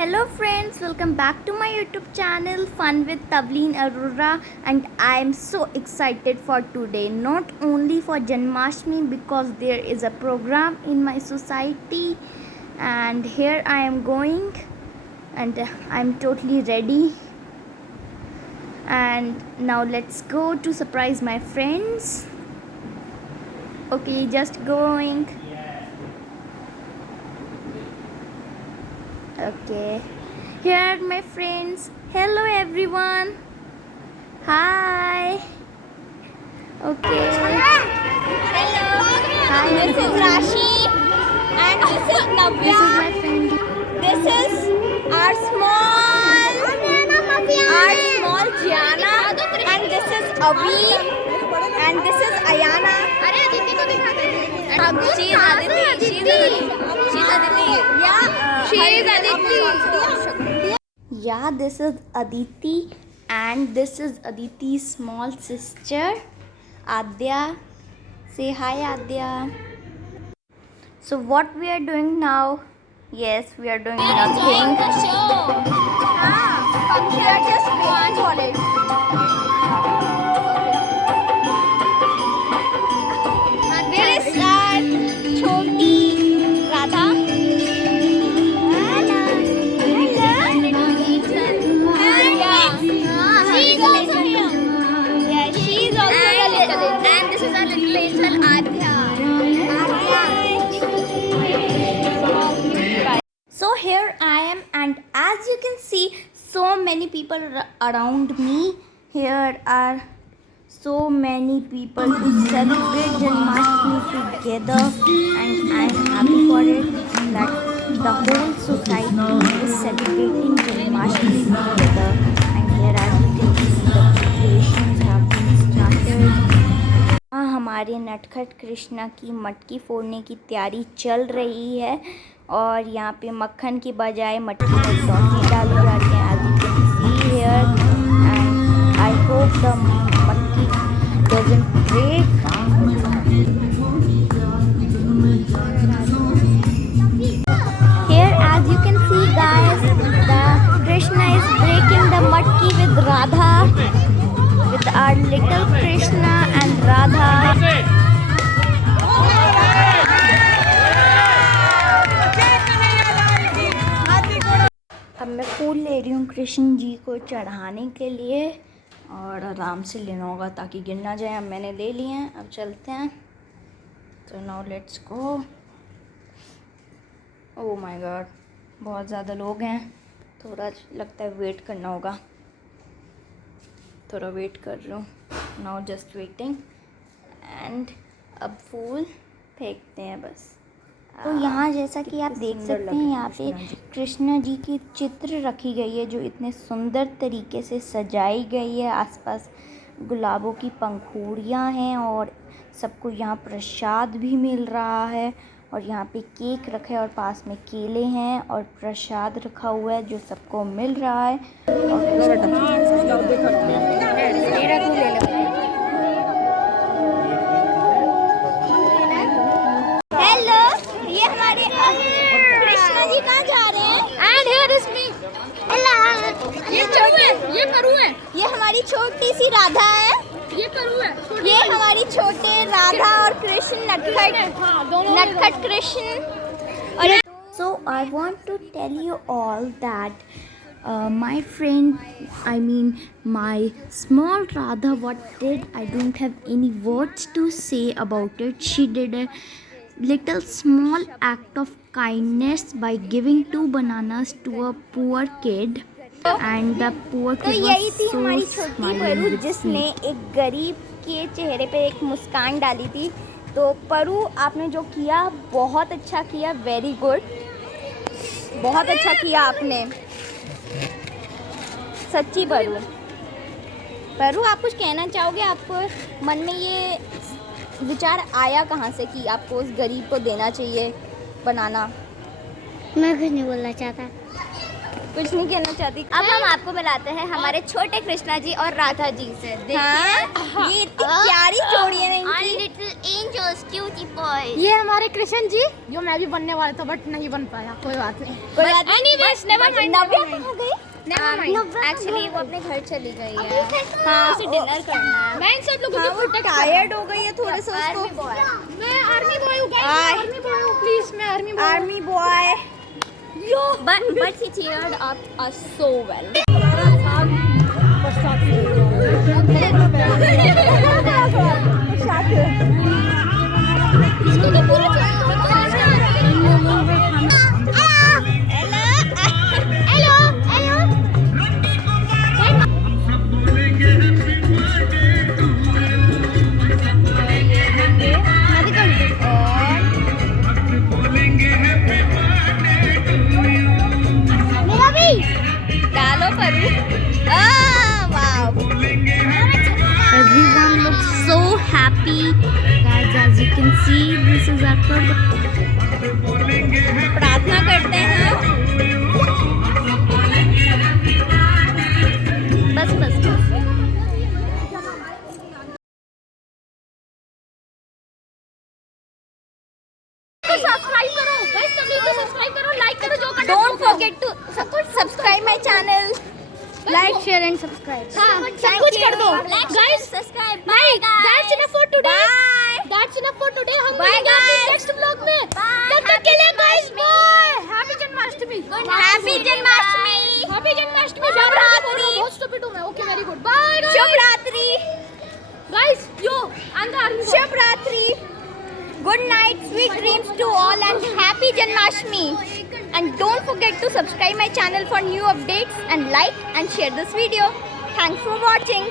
Hello friends, welcome back to my YouTube channel Fun with Tavleen Arora, and I am so excited for today. Not only for Janamashtami, because there is a program in my society and here I am going and I am totally ready. And now let's go to surprise my friends. Okay, just going. Okay, here are my friends. Hello everyone. Hi. Okay. Hello. Hi. This is Rashi and this is Navya. This is my friend. This is our small Jana, and this is Avi, and this is Ayana. She is Aditi. Yeah, this is Aditi and this is Aditi's small sister Adya. Say hi Adya. So what we are doing now? Yes, we are doing nothing. The show. We are just waiting for it. Where is our Choti Radha? She's also here. Yeah, she's also a little angel. And this is our little angel Adya. So here I am, and as you can see, so many people around me. Here are so many people who celebrate Janmashtami together, and I am happy for it that the whole society is celebrating Janmashtami together. And here as you can see, the preparations have been started. हमारे नटखट कृष्णा की मटकी फोड़ने की तैयारी चल रही है और यहाँ पे मक्खन की बजाय मटकी में टॉफी डाली जा रही है. As you can see here, and I hope the मटकी doesn't break. Here as you can see guys, the Krishna is breaking the matki with Radha, with our little Krishna and Radha. अब मैं फूल ले रही हूँ कृष्ण जी को चढ़ाने के लिए और आराम से लेना होगा ताकि गिर ना जाए. अब मैंने ले लिए हैं, अब चलते हैं. तो now let's go. Oh my God, बहुत ज़्यादा लोग हैं. थोड़ा लगता है वेट करना होगा. थोड़ा वेट कर रही हूँ. Now just waiting. एंड अब फूल फेंकते हैं बस. तो यहाँ जैसा कि आप देख सकते हैं, यहाँ पे कृष्ण जी की चित्र रखी गई है जो इतने सुंदर तरीके से सजाई गई है. आसपास गुलाबों की पंखुड़ियाँ हैं और सबको यहाँ प्रसाद भी मिल रहा है. और यहाँ पे केक रखा है और पास में केले हैं और प्रसाद रखा हुआ है जो सबको मिल रहा है. हेलो, ये हमारे कृष्णा जी कहाँ जा रहे हैं? And here is me. Hello. ये परू है. ये हमारी छोटी सी राधा है. ये परू है. ये हमारी छोटे राधा और कृष्ण नटखट कृष्ण. और So I want to tell you all that my friend, I mean my small Radha, what did, I don't have any words to say about it. She did a little small act of kindness by giving 2 bananas to a poor kid, and the poor तो kid यही was थी so हमारी छोटी smiling परू with जिसने me. एक गरीब के चेहरे पे एक मुस्कान डाली थी. तो परू, आपने जो किया बहुत अच्छा किया. वेरी गुड, बहुत अच्छा किया आपने, सच्ची. परू आप कुछ कहना चाहोगे? आपको मन में ये विचार आया कहाँ से कि आपको उस गरीब को देना चाहिए बनाना? मैं कुछ नहीं बोलना चाहता. कुछ नहीं कहना चाहती। अब हम आपको मिलाते हैं हमारे छोटे कृष्णा जी और राधा जी से। हाँ, ये इतनी प्यारी जोड़ी है ना इनकी। Little angels, cutie boys. ये हमारे कृष्ण जी, जो मैं भी बनने वाला था बट नहीं बन पाया, कोई बात नहीं। कोई बात नहीं। Anyways, never mind. नव्या कहाँ गई? एक्चुअली वो अपने घर चली गई है। हाँ, उसे डिनर करना है। मैं इन सब लोगों हाँ, वो टायर्ड हो गई है थोड़े से उसको। मैं आर्मी बॉय हूँ, आर्मी बॉय हूँ, प्लीज मैं army boy. Army boy. But he cheered up us so well. डालो परू। Wow. Everyone looks so happy. Guys, as you can see, this is our प्रार्थना करते हैं। बस बस बस। सब्सक्राइब करो गाइस, सभी को सब्सक्राइब करो, लाइक करो, जो करना। Don't forget to subscribe my channel. Like, share and subscribe. हाँ, सब कुछ कर दो Guys, subscribe. नहीं, that's enough for today. Bye. That's enough for today. हम Bye, मिलेंगे guys. नेक्स्ट ब्लॉग में। Bye. तब तक के लिए guys bye. Happy Janmashtami. Happy Janmashtami. Happy Janmashtami. शुभरात्रि। बहुत स्टूपिड हूँ मैं। Okay, very good. बाय शुभ रात्रि। Guys. Yo, I'm the army boy. शुभ रात्रि. Good night, sweet dreams to all, and happy Janmashtami. And don't forget to subscribe my channel for new updates and like and share this video. Thanks for watching.